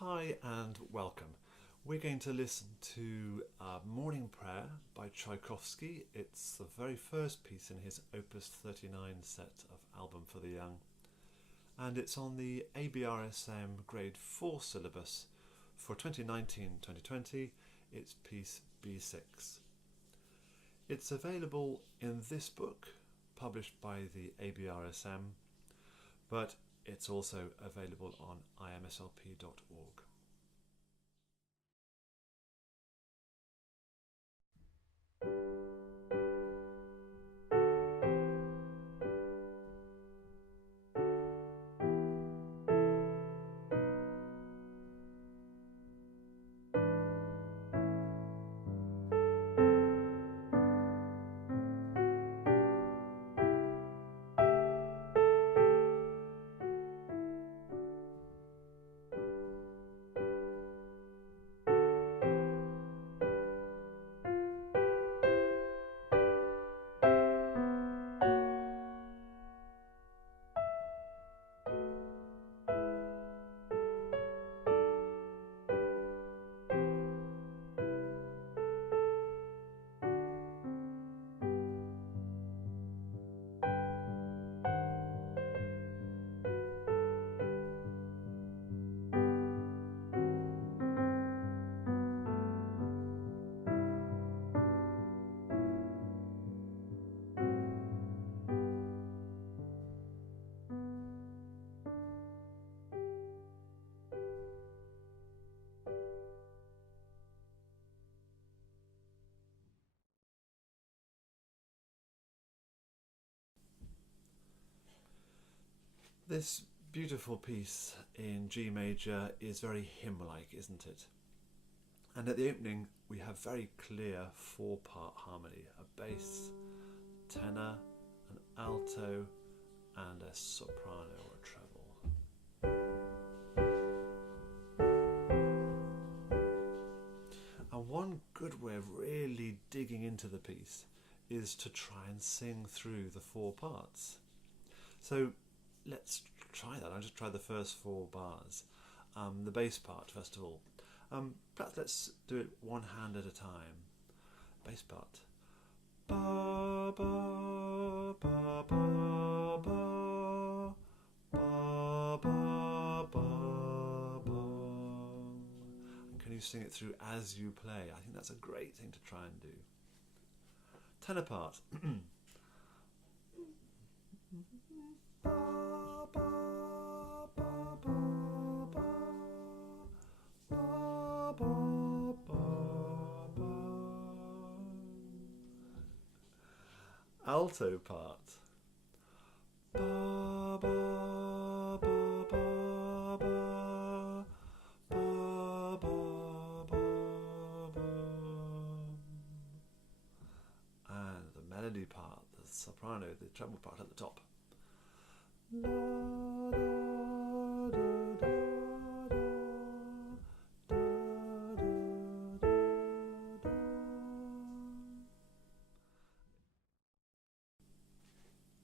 Hi and welcome. We're going to listen to Morning Prayer by Tchaikovsky. It's the very first piece in his Opus 39 set of Album for the Young. And it's on the ABRSM Grade 4 syllabus for 2019-2020. It's piece B6. It's available in this book, published by the ABRSM, but it's also available on imslp.org. This beautiful piece in G major is very hymn-like, isn't it? And at the opening we have very clear four-part harmony, a bass, tenor, an alto and a soprano or a treble. And one good way of really digging into the piece is to try and sing through the four parts. So let's try that. I'll just try the first four bars. The bass part first of all. Perhaps let's do it one hand at a time. Bass part. Ba ba ba ba ba ba ba ba ba. And can you sing it through as you play? I think that's a great thing to try and do. Tenor part. Alto part. Ba, ba, ba, ba, ba, ba, ba, ba. And the melody part, the soprano, the treble part at the top. La, da, da, da, da, da, da, da.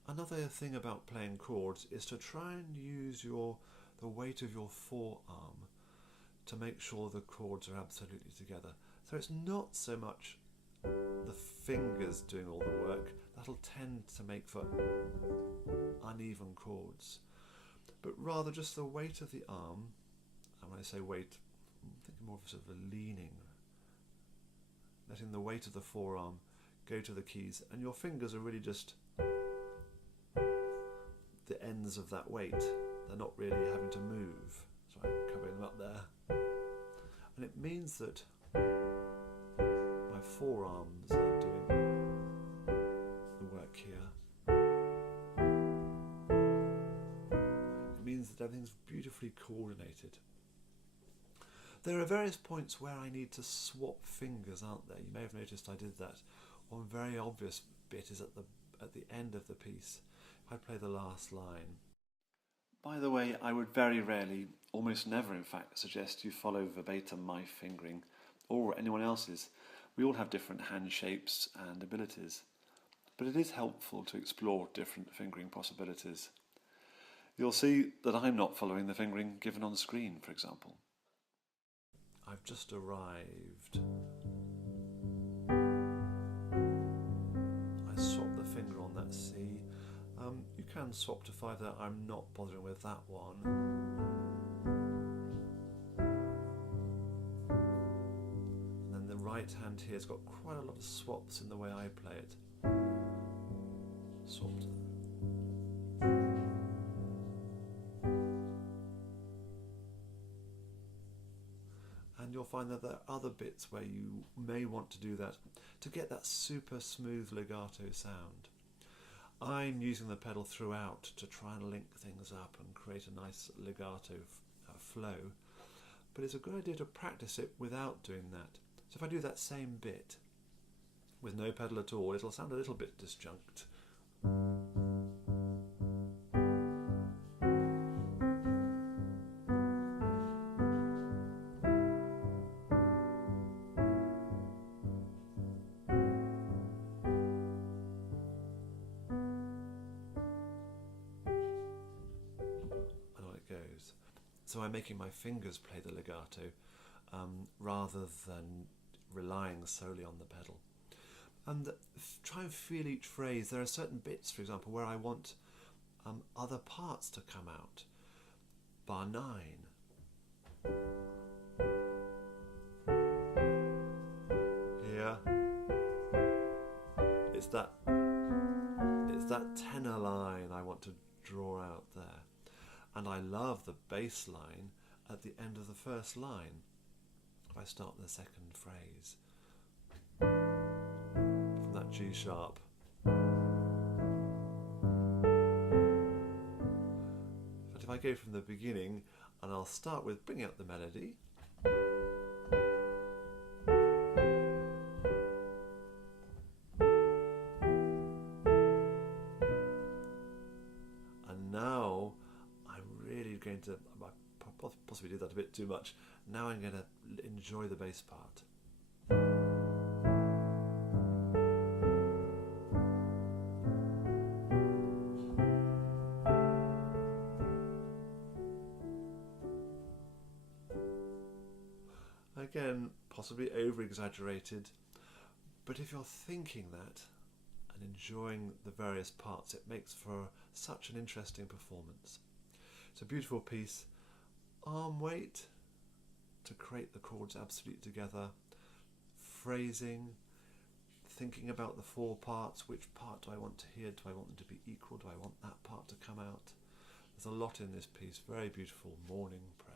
Another thing about playing chords is to try and use the weight of your forearm to make sure the chords are absolutely together. So it's not so much the fingers doing all the work, that'll tend to make for uneven chords, but rather just the weight of the arm. And when I say weight, I'm thinking more of sort of a leaning, letting the weight of the forearm go to the keys, and your fingers are really just the ends of that weight. They're not really having to move. So I'm covering them up there. And it means that my forearms are doing the work here. It means that everything's beautifully coordinated. There are various points where I need to swap fingers, aren't there? You may have noticed I did that. One very obvious bit is at the end of the piece. I play the last line. By the way, I would very rarely, almost never in fact, suggest you follow verbatim my fingering or anyone else's. We all have different hand shapes and abilities, but it is helpful to explore different fingering possibilities. You'll see that I'm not following the fingering given on screen, for example. I've just arrived. I swap the finger on that C. You can swap to 5 there. I'm not bothering with that one. And then the right hand here has got quite a lot of swaps in the way I play it. Swapped. And you'll find that there are other bits where you may want to do that to get that super smooth legato sound. I'm using the pedal throughout to try and link things up and create a nice legato flow, but it's a good idea to practice it without doing that. So if I do that same bit with no pedal at all, it'll sound a little bit disjunct. So I'm making my fingers play the legato rather than relying solely on the pedal. And try and feel each phrase. There are certain bits, for example, where I want other parts to come out. Bar 9. Here. It's that tenor line I want to draw out there. And I love the bass line at the end of the first line. If I start the second phrase from that G sharp. But if I go from the beginning, and I'll start with bringing up the melody. And now going to possibly do that a bit too much. Now I'm going to enjoy the bass part. Again, possibly over-exaggerated, but if you're thinking that and enjoying the various parts, it makes for such an interesting performance. It's a beautiful piece. Arm weight to create the chords absolutely together. Phrasing, thinking about the 4 parts. Which part do I want to hear? Do I want them to be equal? Do I want that part to come out? There's a lot in this piece. Very beautiful morning prayer.